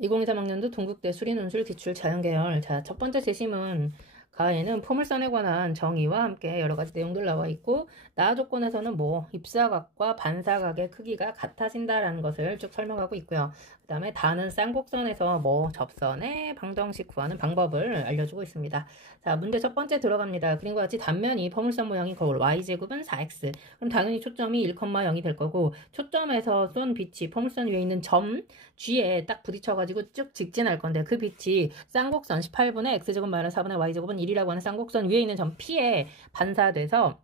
2023학년도 동국대 수리논술 기출 자연계열. 자, 첫 번째 제시문 가에는 포물선에 관한 정의와 함께 여러 가지 내용들 나와 있고, 나와 조건에서는 입사각과 반사각의 크기가 같아진다라는 것을 쭉 설명하고 있고요. 그 다음에 다는 쌍곡선에서 접선의 방정식 구하는 방법을 알려주고 있습니다. 자, 문제 첫 번째 들어갑니다. 그림과 같이 단면이 포물선 모양인 거울 y제곱은 4x. 그럼 당연히 초점이 1,0이 될 거고, 초점에서 쏜 빛이 포물선 위에 있는 점 G에 딱 부딪혀가지고 쭉 직진할 건데, 그 빛이 쌍곡선 18분의 x제곱 마이너스 4분의 y제곱은 1이라고 하는 쌍곡선 위에 있는 점 P에 반사돼서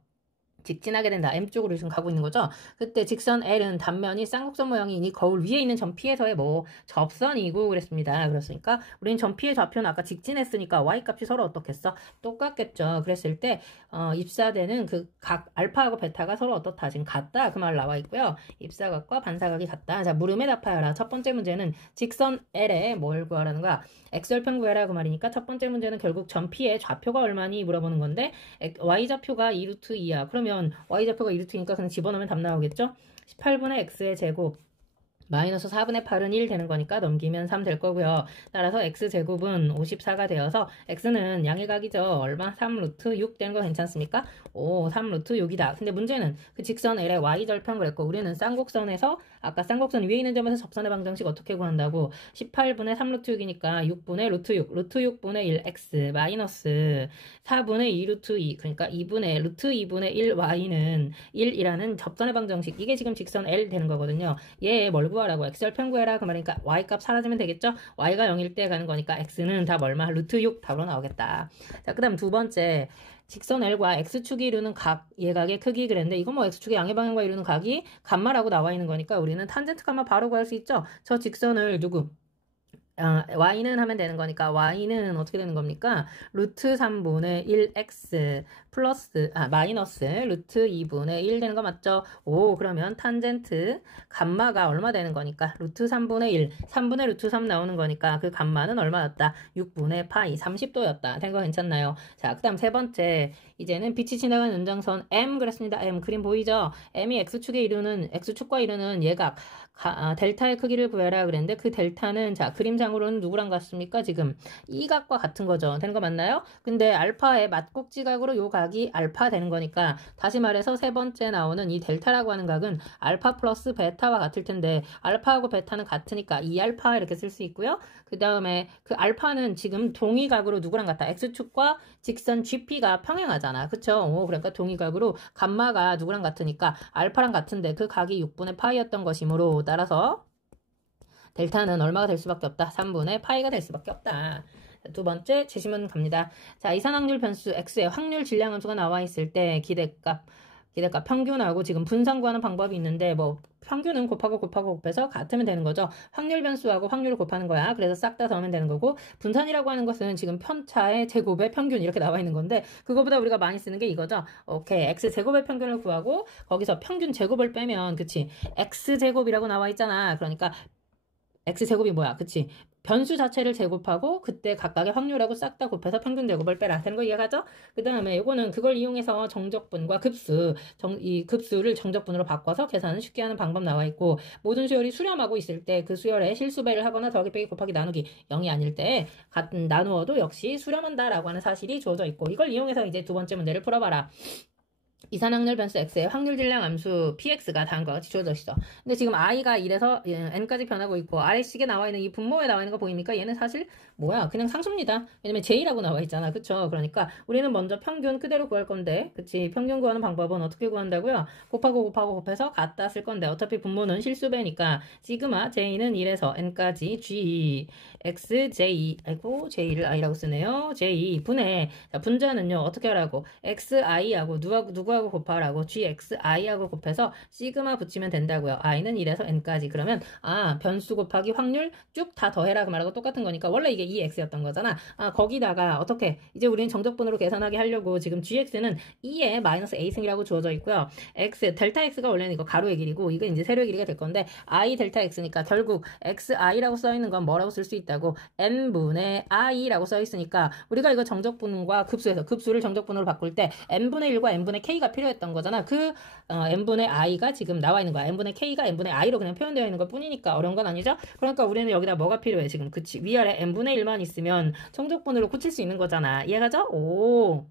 직진하게 된다. M쪽으로 지금 가고 있는 거죠. 그때 직선 L은 단면이 쌍곡선 모양이니 거울 위에 있는 점 P에서의 접선이고 그랬습니다. 그렇으니까 우리는 점 P의 좌표는 아까 직진했으니까 Y값이 서로 어떻겠어? 똑같겠죠. 그랬을 때 입사되는 그 각 알파하고 베타가 서로 어떻다? 지금 같다. 그 말 나와 있고요. 입사각과 반사각이 같다. 자, 물음에 답하여라. 첫 번째 문제는 직선 L에 뭘 구하라는 거야? X절편 구해라 그 말이니까 첫 번째 문제는 결국 점 P의 좌표가 얼마니 물어보는 건데 Y좌표가 2루트 2야. 그러면 Y좌표가 2루트니까 그냥 집어넣으면 답 나오겠죠? 18분의 X의 제곱 마이너스 4분의 8은 1 되는 거니까 넘기면 3 될 거고요. 따라서 x제곱은 54가 되어서 x는 양의 각이죠. 얼마? 3루트 6 되는 거 괜찮습니까? 오, 3루트 6이다. 근데 문제는 그 직선 L의 y절편 그랬고 우리는 쌍곡선에서 아까 쌍곡선 위에 있는 점에서 접선의 방정식 어떻게 구한다고? 18분의 3루트 6이니까 6분의 루트 6, 루트 6분의 1 x 마이너스 4분의 2 루트 2 그러니까 2분의 루트 2분의 1 y는 1이라는 접선의 방정식 이게 지금 직선 L 되는 거거든요. 얘 뭘 구하라고? x절편 구해라 그 말이니까 y값 사라지면 되겠죠? y가 0일 때 가는 거니까 x는 답 얼마? 루트 6 답으로 나오겠다. 자, 그 다음 두 번째 직선 L과 x축이 이루는 각, 예각의 크기 그랬는데 이건 x축의 양의 방향과 이루는 각이 감마라고 나와 있는 거니까 우리는 탄젠트 감마 바로 구할 수 있죠? 저 직선을 y는 하면 되는 거니까 y는 어떻게 되는 겁니까? 루트 3분의 1x 플러스 마이너스 루트 2분의 1 되는 거 맞죠? 오, 그러면 탄젠트 감마가 얼마 되는 거니까 루트 3분의 1 3분의 루트 3 나오는 거니까 그 감마는 얼마였다? 6분의 파이 30도였다. 된 거 괜찮나요? 자, 그 다음 세 번째 이제는 빛이 지나가는 연장선 M 그랬습니다. M 그림 보이죠? M이 x축과 이루는 예각 델타의 크기를 구해라 그랬는데 그 델타는 자 그림상으로는 누구랑 같습니까? 지금 이 각과 같은 거죠. 되는 거 맞나요? 근데 알파의 맞꼭지각으로 요 각이 알파 되는 거니까 다시 말해서 세 번째 나오는 이 델타라고 하는 각은 알파 플러스 베타와 같을 텐데 알파하고 베타는 같으니까 2알파 이렇게 쓸 수 있고요. 그 다음에 그 알파는 지금 동의각으로 누구랑 같다? x축과 직선 GP가 평행하잖아. 그쵸? 오, 그러니까 동의각으로 감마가 누구랑 같으니까 알파랑 같은데 그 각이 6분의 파이였던 것이므로 따라서 델타는 얼마가 될 수밖에 없다. 3분의 파이가 될 수밖에 없다. 두 번째 제시문 갑니다. 자, 이산확률 변수 x의 확률 질량 함수가 나와 있을 때 기대값 평균하고 지금 분산 구하는 방법이 있는데 평균은 곱해서 같으면 되는 거죠. 확률 변수하고 확률을 곱하는 거야. 그래서 싹 다 더하면 되는 거고 분산이라고 하는 것은 지금 편차의 제곱의 평균 이렇게 나와 있는 건데 그거보다 우리가 많이 쓰는 게 이거죠. 오케이. x제곱의 평균을 구하고 거기서 평균 제곱을 빼면 그치 x제곱이라고 나와 있잖아. 그러니까 x제곱이 뭐야? 그치? 변수 자체를 제곱하고 그때 각각의 확률하고 싹 다 곱해서 평균 제곱을 빼라. 되는 거 이해가죠? 그 다음에 요거는 그걸 이용해서 정적분과 이 급수를 정적분으로 바꿔서 계산을 쉽게 하는 방법 나와 있고 모든 수열이 수렴하고 있을 때 그 수열에 실수배를 하거나 더하기 빼기 곱하기 나누기 0이 아닐 때 나누어도 역시 수렴한다라고 하는 사실이 주어져 있고 이걸 이용해서 이제 두 번째 문제를 풀어봐라. 이산확률 변수 x의 확률 질량 함수 px가 다음과 같이 주어져 있어. 근데 지금 i가 1에서 n까지 변하고 있고 아래식에 나와 있는 이 분모에 나와 있는 거 보입니까? 얘는 사실 뭐야? 그냥 상수입니다. 왜냐면 j라고 나와 있잖아. 그쵸? 그러니까 우리는 먼저 평균 그대로 구할 건데 그치? 평균 구하는 방법은 어떻게 구한다고요? 곱해서 같다 쓸 건데 어차피 분모는 실수배니까 시그마 j는 1에서 n까지 g x j j를 i라고 쓰네요. j 분의 자, 분자는요. 어떻게 하라고? xi하고 누구하고 곱하라고 gxi하고 곱해서 시그마 붙이면 된다고요. i는 1에서 n까지. 그러면 변수 곱하기 확률 쭉 다 더해라 그 말하고 똑같은 거니까 원래 이게 2x였던 거잖아. 거기다가 어떻게 이제 우리는 정적분으로 계산하게 하려고 지금 gx는 2에 마이너스 a승이라고 주어져 있고요. 델타 x가 원래는 이거 가로의 길이고 이건 이제 세로의 길이가 될 건데 i 델타 x니까 결국 xi라고 써 있는 건 뭐라고 쓸 수 있다고? n분의 i라고 써 있으니까 우리가 이거 정적분과 급수를 정적분으로 바꿀 때 n분의 1과 n분의 k가 k가 필요했던 거잖아. 그 n분의 i가 지금 나와 있는 거야. n분의 k가 n분의 i로 그냥 표현되어 있는 것 뿐이니까 어려운 건 아니죠? 그러니까 우리는 여기다 뭐가 필요해 지금. 그치? 위아래 n분의 1만 있으면 정적분으로 고칠 수 있는 거잖아. 이해가죠? 오.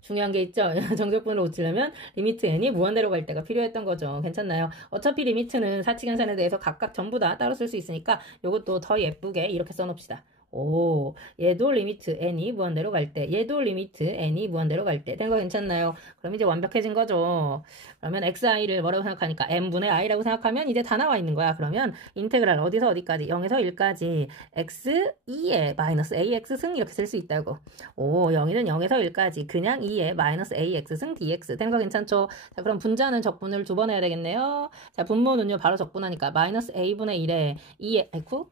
중요한 게 있죠. 정적분으로 고치려면 리미트 n이 무한대로 갈 때가 필요했던 거죠. 괜찮나요? 어차피 리미트는 사칙연산에 대해서 각각 전부 다 따로 쓸 수 있으니까 이것도 더 예쁘게 이렇게 써놓읍시다. 오, 얘도 리미트 n이 무한대로 갈 때, 얘도 리미트 n이 무한대로 갈 때. 된 거 괜찮나요? 그럼 이제 완벽해진 거죠. 그러면 xi를 뭐라고 생각하니까 n분의 i라고 생각하면 이제 다 나와 있는 거야. 그러면 인테그랄 어디서 어디까지? 0에서 1까지 x 2에 마이너스 ax 승 이렇게 쓸 수 있다고. 오, 여기는 0에서 1까지 그냥 2에 마이너스 ax 승 dx. 된 거 괜찮죠? 자, 그럼 분자는 적분을 두 번 해야 되겠네요. 자, 분모는요, 바로 적분하니까 마이너스 a분의 1에 2에, 아이쿠.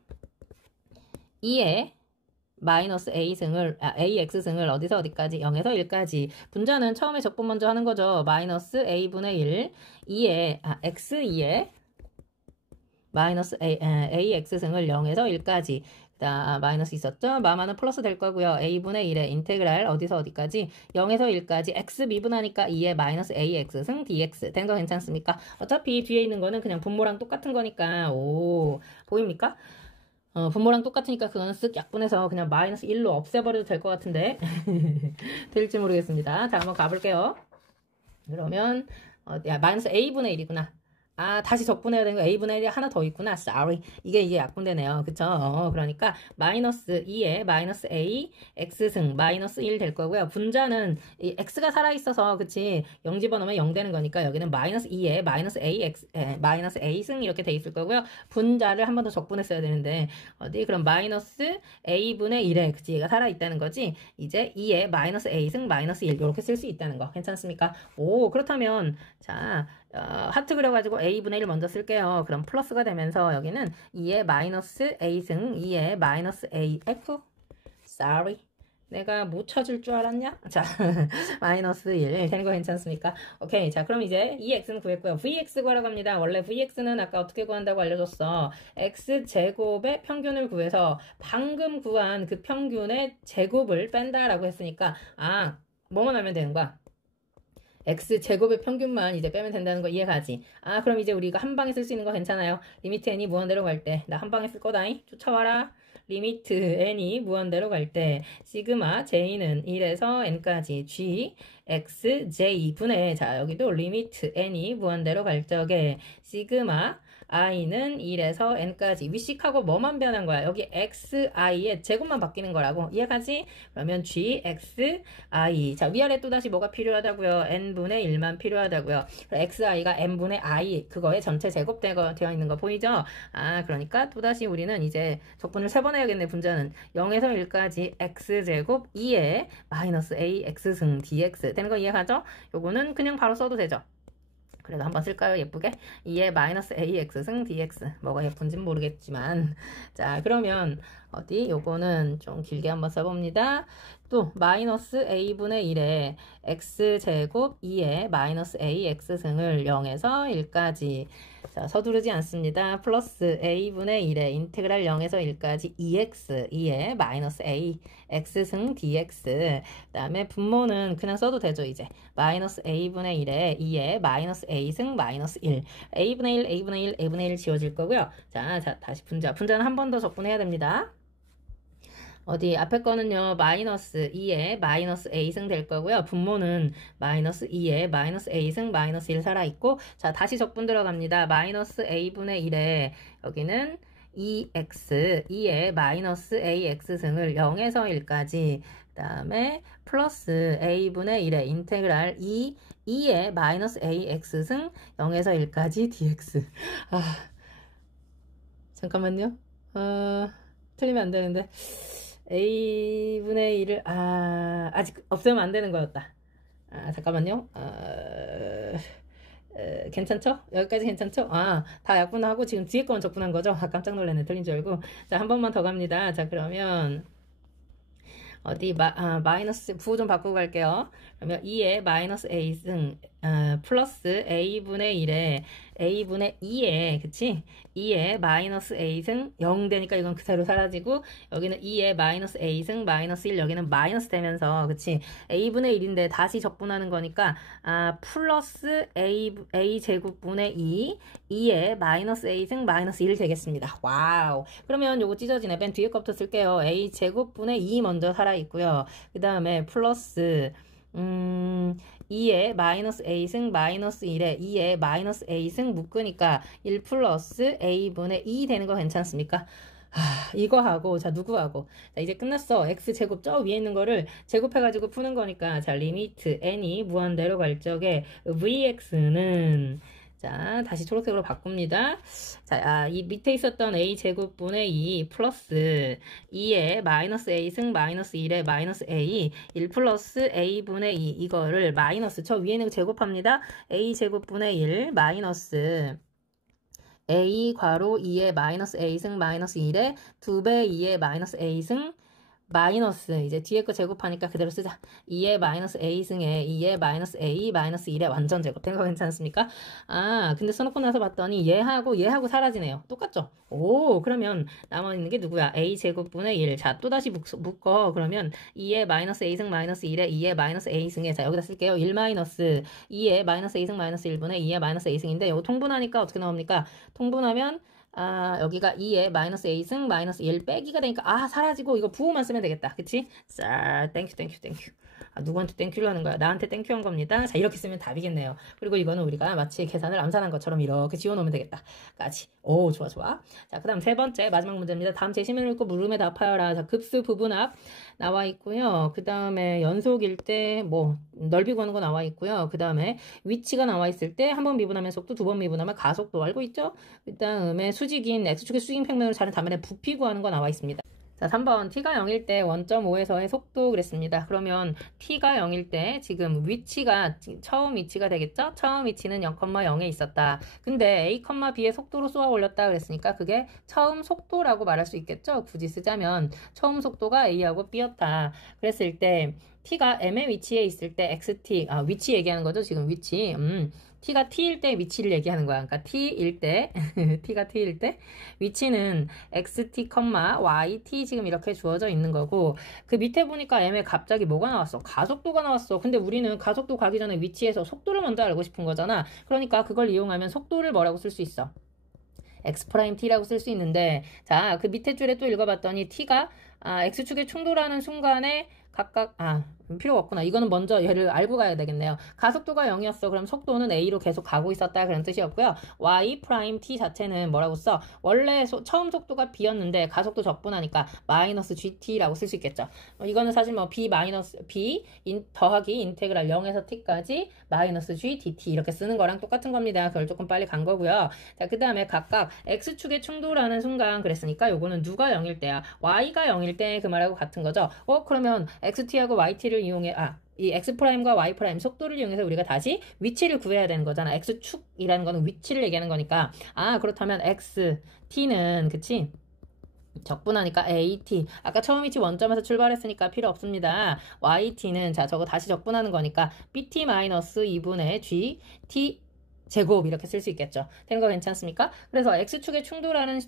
2에 마이너스 a승을 ax승을 어디서 어디까지 0에서 1까지 분자는 처음에 적분 먼저 하는 거죠. 마이너스 a분의 1 2에 x2에 마이너스 ax승을 0에서 1까지 마이너스 있었죠? 마마는 플러스 될 거고요. a분의 1의 인테그랄 어디서 어디까지 0에서 1까지 x 미분하니까 2에 마이너스 ax승 dx. 된 거 괜찮습니까? 어차피 뒤에 있는 거는 그냥 분모랑 똑같은 거니까. 오, 보입니까? 분모랑 똑같으니까 그거는 쓱 약분해서 그냥 마이너스 1로 없애버려도 될 것 같은데 될지 모르겠습니다. 자, 한번 가볼게요. 그러면 마이너스 a분의 1이구나. 아, 다시 적분해야 되는 거 a분의 1이 하나 더 있구나. sorry. 이게 약분되네요. 그쵸? 그러니까 마이너스 2에 마이너스 a x승 마이너스 1 될 거고요. 분자는 이 x가 살아있어서 그치? 0 집어넣으면 0 되는 거니까 여기는 마이너스 2에 마이너스 a x 마이너스 a승 이렇게 돼 있을 거고요. 분자를 한 번 더 적분했어야 되는데 어디? 그럼 마이너스 a분의 1에 그치? 얘가 살아있다는 거지? 이제 2에 마이너스 a승 마이너스 1 이렇게 쓸 수 있다는 거. 괜찮습니까? 오, 그렇다면 자 하트 그려가지고 a분의 1 먼저 쓸게요. 그럼 플러스가 되면서 여기는 2의 마이너스 a승 2의 마이너스 a f sorry 내가 못 찾을 줄 알았냐? 자 마이너스 1 되는 거 괜찮습니까? 오케이. 자, 그럼 이제 2x는 구했고요. vx 구하러 갑니다. 원래 vx는 아까 어떻게 구한다고 알려줬어. x제곱의 평균을 구해서 방금 구한 그 평균의 제곱을 뺀다라고 했으니까 뭐만 하면 되는 거야? x제곱의 평균만 이제 빼면 된다는 거 이해가지? 아, 그럼 이제 우리가 한 방에 쓸 수 있는 거 괜찮아요? 리미트 n이 무한대로 갈 때 나 한 방에 쓸 거다잉? 쫓아와라. 리미트 n이 무한대로 갈 때 시그마 j는 1에서 n까지 g x j 분의 자 여기도 리미트 n이 무한대로 갈 적에 시그마 i는 1에서 n까지 위식하고 뭐만 변한 거야? 여기 xi의 제곱만 바뀌는 거라고 이해가지? 그러면 g x i 자 위아래 또다시 뭐가 필요하다고요? n분의 1만 필요하다고요. xi가 n분의 i 그거에 전체 제곱 되어 있는 거 보이죠? 아, 그러니까 또다시 우리는 이제 적분을 3번 해야겠네. 분자는 0에서 1까지 x제곱 2에 마이너스 ax승 dx 되는 거 이해가죠? 요거는 그냥 바로 써도 되죠? 그래도 한번 쓸까요? 예쁘게? 2에 마이너스 ax승 dx 뭐가 예쁜지는 모르겠지만 자, 그러면 어디 요거는 좀 길게 한번 써봅니다. 또 마이너스 a분의 1에 x제곱 2에 마이너스 ax승을 0에서 1까지 자, 서두르지 않습니다. 플러스 a분의 1에 인테그랄 0에서 1까지 2x 2에 마이너스 a x승 dx 그 다음에 분모는 그냥 써도 되죠. 이제 마이너스 a분의 1에 2에 마이너스 a승 마이너스 1 a분의 1 a분의 1 a분의 1 지워질 거고요. 자 다시 분자는 한 번 더 적분해야 됩니다. 어디 앞에 거는요 마이너스 2에 마이너스 a승 될 거고요. 분모는 마이너스 2에 마이너스 a승 마이너스 1 살아있고 자 다시 적분 들어갑니다. 마이너스 a분의 1에 여기는 2x 2에 마이너스 ax승을 0에서 1까지 그 다음에 플러스 a분의 1에 인테그랄 2에 마이너스 ax승 0에서 1까지 dx 잠깐만요. 틀리면 안 되는데 a분의 1을 아직 없애면 안 되는 거였다. 잠깐만요. 괜찮죠? 여기까지 괜찮죠? 다 약분하고 지금 뒤에 거만 적분한 거죠? 깜짝 놀랐네. 틀린 줄 알고. 자, 한 번만 더 갑니다. 자, 그러면 어디 마이너스 부호 좀 바꾸고 갈게요. 그러면 2에 마이너스 a승 플러스 a분의 1에 a분의 2에 그치? 2에 마이너스 a승 0 되니까 이건 그대로 사라지고 여기는 2에 마이너스 a승 마이너스 1 여기는 마이너스 되면서 그치? a분의 1인데 다시 적분하는 거니까 플러스 a 제곱분의 2에 마이너스 a승 마이너스 1 되겠습니다. 와우. 그러면 요거 찢어지네. 맨 뒤에 거부터 쓸게요. a 제곱분의 2 먼저 살아있고요. 그 다음에 플러스 2에 마이너스 a승 마이너스 1에 2에 마이너스 a승 묶으니까 1 플러스 a분의 2 되는 거 괜찮습니까? 이거하고 자 누구하고 자 이제 끝났어. x제곱 저 위에 있는 거를 제곱해가지고 푸는 거니까 자 리미트 n이 무한대로 갈 적에 vx는 자 다시 초록색으로 바꿉니다. 자 이 밑에 있었던 a제곱분의 2 플러스 2에 마이너스 a승 마이너스 1에 마이너스 a 1 플러스 a분의 2 이거를 마이너스 저 위에 있는 거 제곱합니다. a제곱분의 1 마이너스 a 괄호 2에 마이너스 a승 마이너스 1에 2배 2에 마이너스 a승 마이너스 이제 뒤에 거 제곱하니까 그대로 쓰자. 2에 마이너스 a승에 2에 마이너스 a 마이너스 1에 완전 제곱된 거 괜찮습니까? 근데 써놓고 나서 봤더니 얘하고 사라지네요. 똑같죠? 오 그러면 남아있는 게 누구야? a 제곱분의 1. 자 또다시 묶어. 그러면 2에 마이너스 a승 마이너스 1에 2에 마이너스 a승에 자 여기다 쓸게요. 1 마이너스 2에 마이너스 a승 마이너스 1분의 2에 마이너스 a승인데 이거 통분하니까 어떻게 나옵니까? 통분하면 여기가 2에 마이너스 a승 마이너스 1 빼기가 되니까 사라지고 이거 부호만 쓰면 되겠다. 그치? 자 땡큐 누구한테 땡큐를 하는 거야? 나한테 땡큐 한 겁니다. 자 이렇게 쓰면 답이겠네요. 그리고 이거는 우리가 마치 계산을 암산한 것처럼 이렇게 지워놓으면 되겠다. 까지. 오 좋아. 자 그 다음 세 번째 마지막 문제입니다. 다음 제시문을 읽고 물음에 답하여라. 자 급수 부분합 나와 있고요. 그 다음에 연속일 때 뭐 넓이 구하는 거 나와 있고요. 그 다음에 위치가 나와 있을 때 한 번 미분하면 속도, 두 번 미분하면 가속도 알고 있죠? 그 다음에 수직인 x축의 수직인 평면으로 자른 단면에 부피 구하는 거 나와 있습니다. 자 3번 t가 0일 때 1.5에서의 속도 그랬습니다. 그러면 t가 0일 때 지금 위치가 처음 위치가 되겠죠? 처음 위치는 0,0에 있었다. 근데 a, b의 속도로 쏘아 올렸다 그랬으니까 그게 처음 속도라고 말할 수 있겠죠? 굳이 쓰자면 처음 속도가 a하고 b였다. 그랬을 때 t가 m의 위치에 있을 때 xt 위치 얘기하는 거죠. 지금 위치 t가 t일 때 위치를 얘기하는 거야. 그러니까 t일 때 t가 t일 때 위치는 xt, yt 지금 이렇게 주어져 있는 거고 그 밑에 보니까 m에 갑자기 뭐가 나왔어? 가속도가 나왔어. 근데 우리는 가속도 가기 전에 위치에서 속도를 먼저 알고 싶은 거잖아. 그러니까 그걸 이용하면 속도를 뭐라고 쓸 수 있어? x't라고 쓸 수 있는데 자 그 밑에 줄에 또 읽어봤더니 t가 x축에 충돌하는 순간에 각각 필요가 없구나. 이거는 먼저 얘를 알고 가야 되겠네요. 가속도가 0이었어. 그럼 속도는 a로 계속 가고 있었다 그런 뜻이었고요. y't 자체는 뭐라고 써? 원래 처음 속도가 b였는데 가속도 적분하니까 마이너스 gt라고 쓸 수 있겠죠. 이거는 사실 뭐 b 더하기 인테그랄 0에서 t까지 마이너스 g dt 이렇게 쓰는 거랑 똑같은 겁니다. 그걸 조금 빨리 간 거고요. 자, 그 다음에 각각 x축에 충돌하는 순간 그랬으니까 요거는 누가 0일 때야? y가 0일 때 그 말하고 같은 거죠. 그러면 xt하고 yt를 이용해 이 x'과 y' 속도를 이용해서 우리가 다시 위치를 구해야 되는 거잖아. x축이라는 거는 위치를 얘기하는 거니까 그렇다면 xt는 그치? 적분하니까 AT 아까 처음 위치 원점에서 출발했으니까 필요 없습니다. YT는 자 저거 다시 적분하는 거니까 BT-2분의 G T 제곱 이렇게 쓸 수 있겠죠. 된 거 괜찮습니까? 그래서 X축에 충돌하는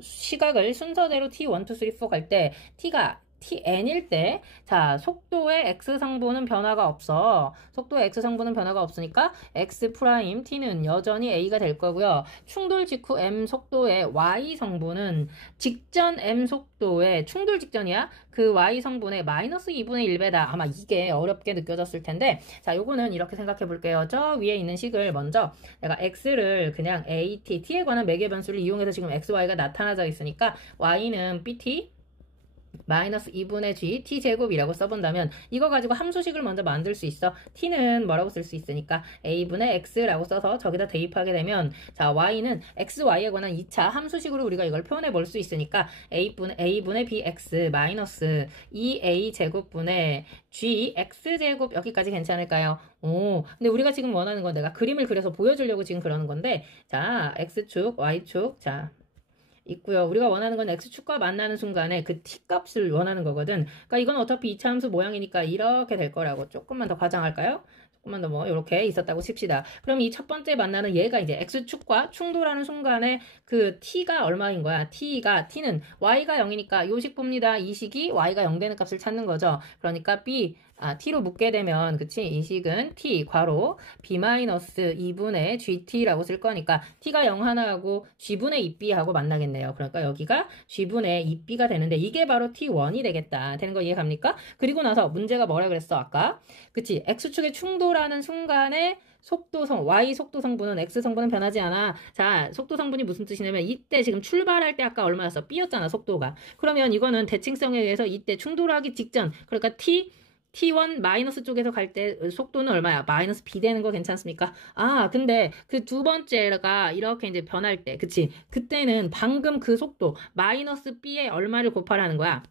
시각을 순서대로 T1, 2, 3, 4 갈 때 T가 tn일 때, 자, 속도의 x성분은 변화가 없어. 속도의 x성분은 변화가 없으니까 x 프라임 t는 여전히 a가 될 거고요. 충돌 직후 m 속도의 y 성분은 직전 m 속도의 충돌 직전이야. 그 y 성분의 마이너스 2분의 1배다. 아마 이게 어렵게 느껴졌을 텐데, 자, 요거는 이렇게 생각해 볼게요. 저 위에 있는 식을 먼저 내가 x를 그냥 t에 관한 매개 변수를 이용해서 지금 xy가 나타나져 있으니까 y는 bt 마이너스 2분의 g t제곱이라고 써본다면 이거 가지고 함수식을 먼저 만들 수 있어. t는 뭐라고 쓸 수 있으니까 a분의 x라고 써서 저기다 대입하게 되면 자 y는 xy에 관한 2차 함수식으로 우리가 이걸 표현해 볼 수 있으니까 a분의 bx 마이너스 2a 제곱분의 g x제곱 여기까지 괜찮을까요? 근데 우리가 지금 원하는 건 내가 그림을 그려서 보여주려고 지금 그러는 건데 자 x축 y축 자 있고요. 우리가 원하는 건 x축과 만나는 순간에 그 t값을 원하는 거거든. 그러니까 이건 어차피 2차 함수 모양이니까 이렇게 될 거라고. 조금만 더 과장할까요? 조금만 더 뭐 이렇게 있었다고 칩시다. 그럼 이 첫 번째 만나는 얘가 이제 x축과 충돌하는 순간에 그 t가 얼마인 거야? t는 y가 0이니까 요 식 봅니다. 이 식이 y가 0 되는 값을 찾는 거죠. 그러니까 t로 묶게 되면, 그치? 이 식은 t, 괄호, b-2분의 gt라고 쓸 거니까, t가 0 하나하고 g분의 2b하고 만나겠네요. 그러니까 여기가 g분의 2b가 되는데, 이게 바로 t1이 되겠다. 되는 거 이해 갑니까? 그리고 나서 문제가 뭐라 그랬어, 아까? 그치? x축에 충돌하는 순간에 y 속도 성분은 x 성분은 변하지 않아. 자, 속도 성분이 무슨 뜻이냐면 이때 지금 출발할 때 아까 얼마였어? b였잖아, 속도가. 그러면 이거는 대칭성에 의해서 이때 충돌하기 직전, 그러니까 T1 마이너스 쪽에서 갈 때 속도는 얼마야? 마이너스 B 되는 거 괜찮습니까? 아, 근데 그 두 번째가 이렇게 이제 변할 때, 그치? 그때는 방금 그 속도, 마이너스 B에 얼마를 곱하라는 거야?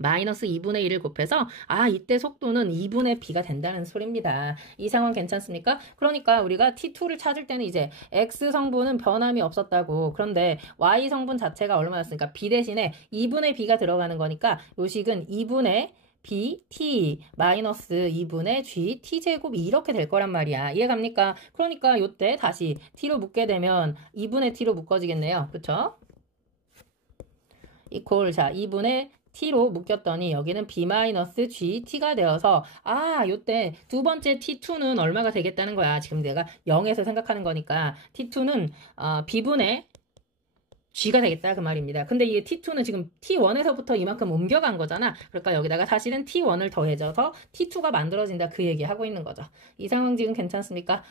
마이너스 2분의 1을 곱해서 이때 속도는 2분의 b가 된다는 소리입니다. 이 상황 괜찮습니까? 그러니까 우리가 T2를 찾을 때는 이제 X 성분은 변함이 없었다고. 그런데 Y 성분 자체가 얼마였으니까 B 대신에 2분의 b가 들어가는 거니까 요식은 2분의 b, t, 마이너스 2분의 g, t 제곱 이렇게 될 거란 말이야. 이해 갑니까? 그러니까 요때 다시 t로 묶게 되면 2분의 t로 묶어지겠네요. 그쵸? 이퀄, 자, 2분의 t로 묶였더니 여기는 b-gt,t가 되어서 요때 두 번째 t2는 얼마가 되겠다는 거야. 지금 내가 0에서 생각하는 거니까 t2는 b분의 g가 되겠다 그 말입니다. 근데 이게 t2는 지금 t1에서부터 이만큼 옮겨간 거잖아. 그러니까 여기다가 사실은 t1을 더해줘서 t2가 만들어진다 그 얘기 하고 있는 거죠. 이 상황 지금 괜찮습니까?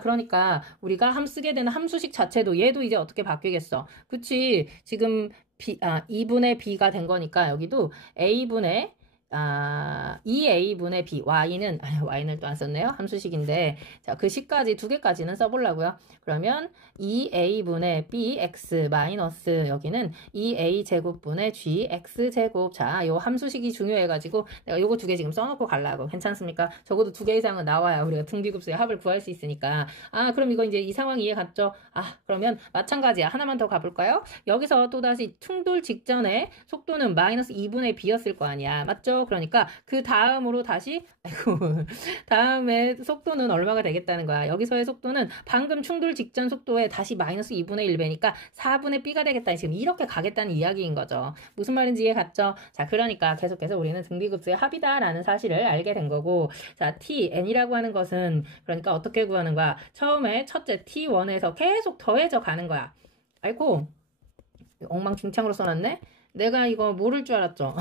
그러니까 우리가 쓰게 되는 함수식 자체도 얘도 이제 어떻게 바뀌겠어? 그치? 지금 2분의 b가 된 거니까 여기도 a분의 2a분의 b, y는 또 안 썼네요. 함수식인데, 자, 그 식까지 두 개까지는 써보려고요. 그러면 2a분의 bx 마이너스 여기는 2a 제곱분의 gx 제곱. 자, 요 함수식이 중요해가지고 내가 요거 두 개 지금 써놓고 가려고. 괜찮습니까? 적어도 두 개 이상은 나와야 우리가 등비급수의 합을 구할 수 있으니까. 그럼 이거 이제 이 상황 이해 갔죠? 그러면 마찬가지야. 하나만 더 가볼까요? 여기서 또다시 충돌 직전에 속도는 마이너스 2분의 b였을 거 아니야. 맞죠? 그러니까 그 다음으로 다시 다음에 속도는 얼마가 되겠다는 거야. 여기서의 속도는 방금 충돌 직전 속도에 다시 마이너스 2분의 1배니까 4분의 b가 되겠다. 지금 이렇게 가겠다는 이야기인 거죠. 무슨 말인지 이해 갔죠? 자, 그러니까 계속해서 우리는 등비급수의 합이다라는 사실을 알게 된 거고, 자, tn이라고 하는 것은 그러니까 어떻게 구하는 거야? 처음에 첫째 t1에서 계속 더해져 가는 거야. 아이고, 엉망진창으로 써놨네? 내가 이거 모를 줄 알았죠.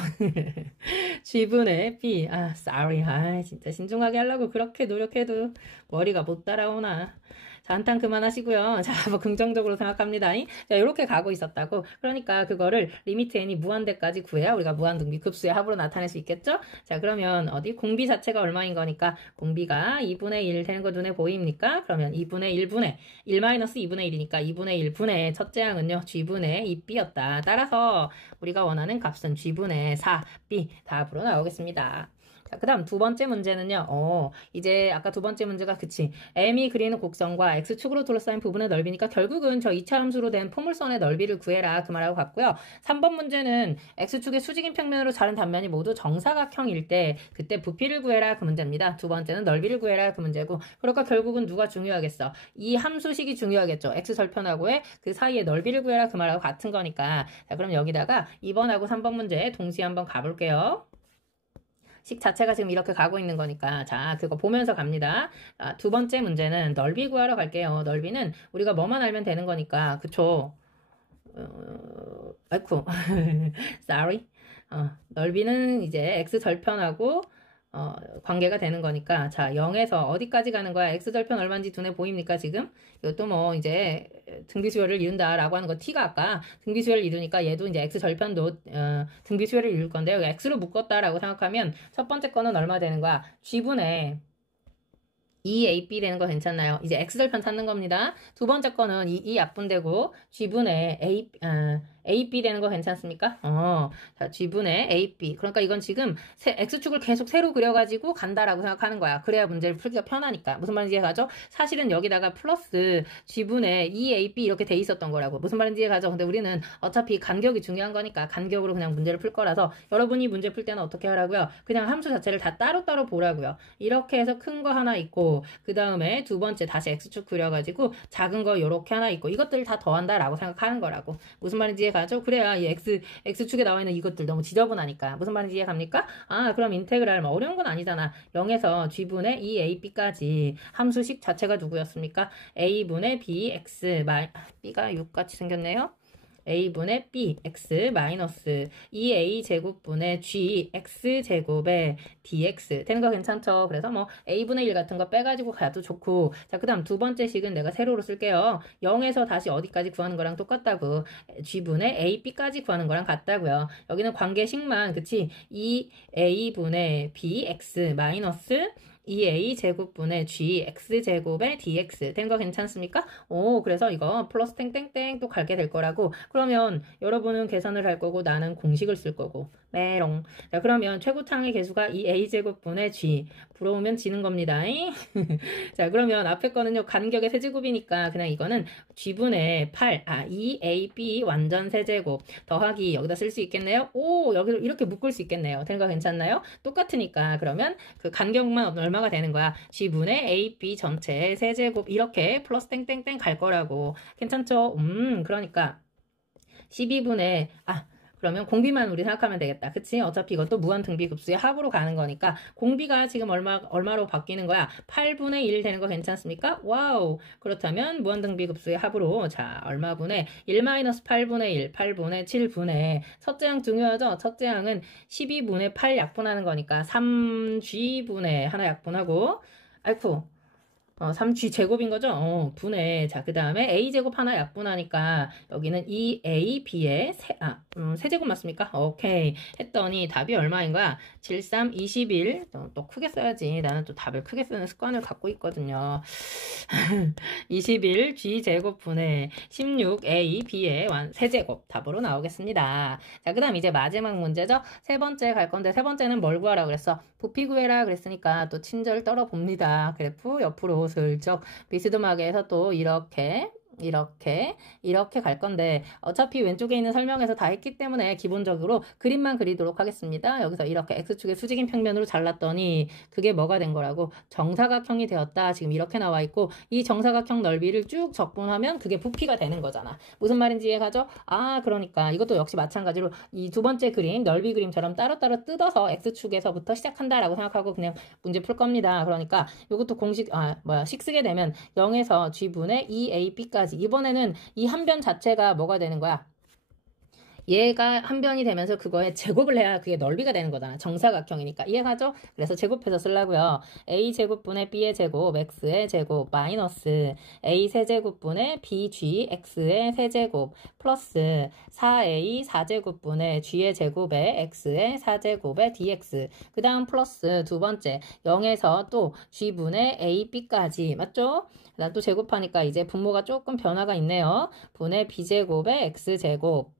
G분의 B. sorry. 진짜 신중하게 하려고 그렇게 노력해도 머리가 못 따라오나. 자, 한탄 그만하시고요. 자, 뭐 긍정적으로 생각합니다. 자, 이렇게 가고 있었다고. 그러니까 그거를 리미트 n이 무한대까지 구해야 우리가 무한등비 급수의 합으로 나타낼 수 있겠죠? 자, 그러면 공비 자체가 얼마인 거니까 공비가 2분의 1 되는 거 눈에 보입니까? 그러면 2분의 1분의 1-2분의 1이니까 2분의 1분의 첫째 항은요. G분의 2B였다. 따라서 우리가 원하는 값은 G분의 4B 답으로 나오겠습니다. 그 다음 두 번째 문제는요. 이제 아까 두 번째 문제가 그치. M이 그리는 곡선과 X축으로 둘러싸인 부분의 넓이니까 결국은 저 2차 함수로 된 포물선의 넓이를 구해라. 그 말하고 같고요. 3번 문제는 X축의 수직인 평면으로 자른 단면이 모두 정사각형일 때 그때 부피를 구해라. 그 문제입니다. 두 번째는 넓이를 구해라. 그 문제고. 그러니까 결국은 누가 중요하겠어? 이 함수식이 중요하겠죠. X절편하고의 그 사이의 넓이를 구해라. 그 말하고 같은 거니까. 자, 그럼 여기다가 2번하고 3번 문제 동시에 한번 가볼게요. 식 자체가 지금 이렇게 가고 있는 거니까 자 그거 보면서 갑니다. 두 번째 문제는 넓이 구하러 갈게요. 넓이는 우리가 뭐만 알면 되는 거니까 그쵸? 아이쿠 sorry. 넓이는 이제 x절편하고 관계가 되는 거니까 자 0에서 어디까지 가는 거야? x절편 얼마인지 눈에 보입니까 지금? 이것도 뭐 이제 등비수열을 이룬다 라고 하는 거 t가 아까 등비수열을 이루니까 얘도 이제 x절편도 등비수열을 이룰 건데 여기 x로 묶었다 라고 생각하면 첫 번째 거는 얼마 되는 거야? g분의 2ab 되는 거 괜찮나요? 이제 x절편 찾는 겁니다. 두 번째 거는 이 약분되고 g분의 AB 되는 거 괜찮습니까? 자, G분의 AB. 그러니까 이건 지금 X축을 계속 세로 그려가지고 간다라고 생각하는 거야. 그래야 문제를 풀기가 편하니까. 무슨 말인지 이해가죠? 사실은 여기다가 플러스 G분의 2AB 이렇게 돼 있었던 거라고. 무슨 말인지 이해가죠? 근데 우리는 어차피 간격이 중요한 거니까 간격으로 그냥 문제를 풀 거라서 여러분이 문제 풀 때는 어떻게 하라고요? 그냥 함수 자체를 다 따로따로 보라고요. 이렇게 해서 큰 거 하나 있고 그 다음에 두 번째 다시 X축 그려가지고 작은 거 요렇게 하나 있고 이것들을 다 더한다라고 생각하는 거라고. 무슨 말인지 이해가죠? 그래야 이 X축에 나와 있는 이것들 너무 지저분하니까. 무슨 말인지 이해갑니까? 아, 그럼 인테그랄 뭐 어려운 건 아니잖아. 0에서 G분의 2AB까지 함수식 자체가 누구였습니까? A분의 BX, B가 6같이 생겼네요. A분의 B, X 마이너스 2A 제곱분의 G, X 제곱에 DX 되는 거 괜찮죠? 그래서 뭐 A분의 1 같은 거 빼가지고 가도 좋고. 자, 그 다음 두 번째 식은 내가 세로로 쓸게요. 0에서 다시 어디까지 구하는 거랑 똑같다고. G분의 AB까지 구하는 거랑 같다고요. 여기는 관계식만, 그치? 2A분의 BX 마이너스 2a 제곱분의 g x제곱의 dx 된 거 괜찮습니까? 오, 그래서 이거 플러스 땡땡땡 또 갈게 될 거라고. 그러면 여러분은 계산을 할 거고 나는 공식을 쓸 거고. 메롱. 자, 그러면 최고창의 개수가 2a 제곱분의 g. 부러우면 지는 겁니다. 자, 그러면 앞에 거는요, 간격의 세제곱이니까 그냥 이거는 g분의 2ab 완전 세제곱 더하기 여기다 쓸 수 있겠네요. 오, 여기로 이렇게 묶을 수 있겠네요. 된 거 괜찮나요? 똑같으니까 그러면 그 간격만 얼마가 되는 거야? g분의 ab 전체 세제곱 이렇게 플러스 땡땡땡 갈 거라고. 괜찮죠? 그러니까 12분의 그러면 공비만 우리 생각하면 되겠다. 그치? 어차피 이것도 무한등비급수의 합으로 가는 거니까 공비가 지금 얼마로 바뀌는 거야? 8분의 1 되는 거 괜찮습니까? 와우! 그렇다면 무한등비급수의 합으로 자, 얼마분의 1-8분의 1, 8분의 7분의 첫째 항 중요하죠? 첫째 항은 12분의 8 약분하는 거니까 3g분의 하나 약분하고 아이쿠 3g 제곱인 거죠? 분의. 자, 그 다음에 a 제곱 하나 약분하니까 여기는 2a b의 세제곱 맞습니까? 오케이. 했더니 답이 얼마인 거야? 7, 3, 21. 또 크게 써야지. 나는 또 답을 크게 쓰는 습관을 갖고 있거든요. 21 g 제곱 분의 16 a b의 세제곱 답으로 나오겠습니다. 자, 그 다음 이제 마지막 문제죠? 세 번째 갈 건데 세 번째는 뭘 구하라 그랬어? 부피 구해라 그랬으니까 또 친절 떨어 봅니다. 그래프 옆으로 슬쩍 비스듬하게 해서 또 이렇게 갈 건데 어차피 왼쪽에 있는 설명에서 다 했기 때문에 기본적으로 그림만 그리도록 하겠습니다. 여기서 이렇게 X축의 수직인 평면으로 잘랐더니 그게 뭐가 된 거라고? 정사각형이 되었다. 지금 이렇게 나와 있고 이 정사각형 넓이를 쭉 적분하면 그게 부피가 되는 거잖아. 무슨 말인지 이해가죠? 그러니까 이것도 역시 마찬가지로 이 두 번째 그림, 넓이 그림처럼 따로따로 뜯어서 X축에서부터 시작한다라고 생각하고 그냥 문제 풀 겁니다. 그러니까 이것도 공식 식 쓰게 되면 0에서 G분의 2AB까지 이번에는 이 한 변 자체가 뭐가 되는 거야? 얘가 한 변이 되면서 그거에 제곱을 해야 그게 넓이가 되는 거잖아. 정사각형이니까. 이해가죠? 그래서 제곱해서 쓰려고요. a제곱분의 b의 제곱, x의 제곱, 마이너스 a 세제곱분의 bg, x의 세제곱, 플러스 4a 4제곱분의 g의 제곱에 x의 4제곱의 dx. 그 다음 플러스 두 번째 0에서 또 g분의 ab까지. 맞죠? 난 또 제곱하니까 이제 분모가 조금 변화가 있네요. 분의 b제곱의 x제곱.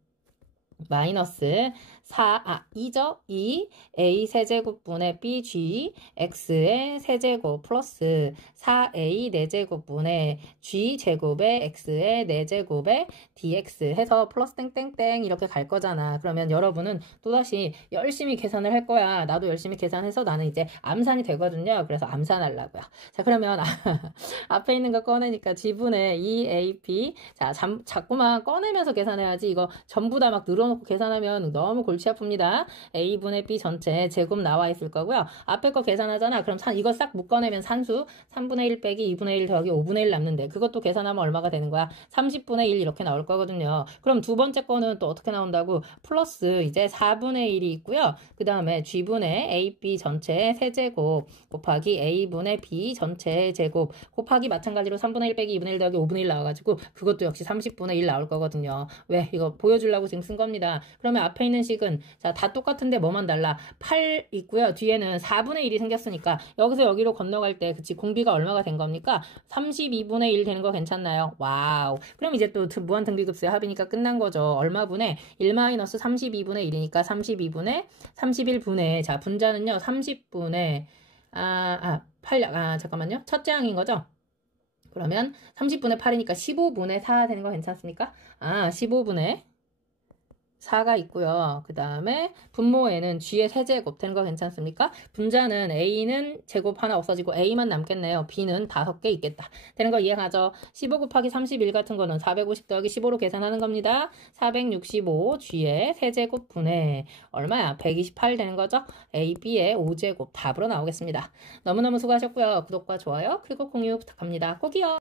마이너스 2죠? 2a 세제곱분의 bg x의 세제곱 플러스 4a 4제곱분의 g 제곱의 x의 4제곱의 dx 해서 플러스 땡땡땡 이렇게 갈 거잖아. 그러면 여러분은 또다시 열심히 계산을 할 거야. 나도 열심히 계산해서 나는 이제 암산이 되거든요. 그래서 암산하려고요. 자, 그러면 앞에 있는 거 꺼내니까 g분의 2ap 자, 자꾸만 꺼내면서 계산해야지. 이거 전부 다 막 늘어놓고 계산하면 너무 골치 아픕니다. a분의 b 전체 제곱 나와 있을 거고요. 앞에 거 계산하잖아. 그럼 이거 싹 묶어내면 산수 3분의 1 빼기 2분의 1 더하기 5분의 1 남는데 그것도 계산하면 얼마가 되는 거야? 30분의 1 이렇게 나올 거거든요. 그럼 두 번째 거는 또 어떻게 나온다고? 플러스 이제 4분의 1이 있고요. 그 다음에 g분의 ab 전체 세제곱 곱하기 a분의 b 전체 제곱 곱하기 마찬가지로 3분의 1 빼기 2분의 1 더하기 5분의 1 나와가지고 그것도 역시 30분의 1 나올 거거든요. 왜? 이거 보여주려고 지금 쓴 겁니다. 그러면 앞에 있는 식은 공식은 자, 다 똑같은데 뭐만 달라? 8 있고요. 뒤에는 4분의 1이 생겼으니까 여기서 여기로 건너갈 때 그치 공비가 얼마가 된 겁니까? 32분의 1 되는 거 괜찮나요? 와우. 그럼 이제 또 무한 등비급수의 합이니까 끝난 거죠. 얼마분의 1 마이너스 32분의 1이니까 32분의 31분의 자, 분자는요. 30분의 잠깐만요. 첫째 항인 거죠? 그러면 30분의 8이니까 15분의 4 되는 거 괜찮습니까? 15분의 4가 있고요. 그 다음에 분모에는 g의 세제곱 되는 거 괜찮습니까? 분자는 a는 제곱 하나 없어지고 a만 남겠네요. b는 5개 있겠다. 되는 거 이해가죠? 15 곱하기 31 같은 거는 450 더하기 15로 계산하는 겁니다. 465 g의 세제곱 분의 얼마야? 128 되는 거죠? a, b의 5제곱 답으로 나오겠습니다. 너무너무 수고하셨고요. 구독과 좋아요 그리고 공유 부탁합니다. 꼭이요.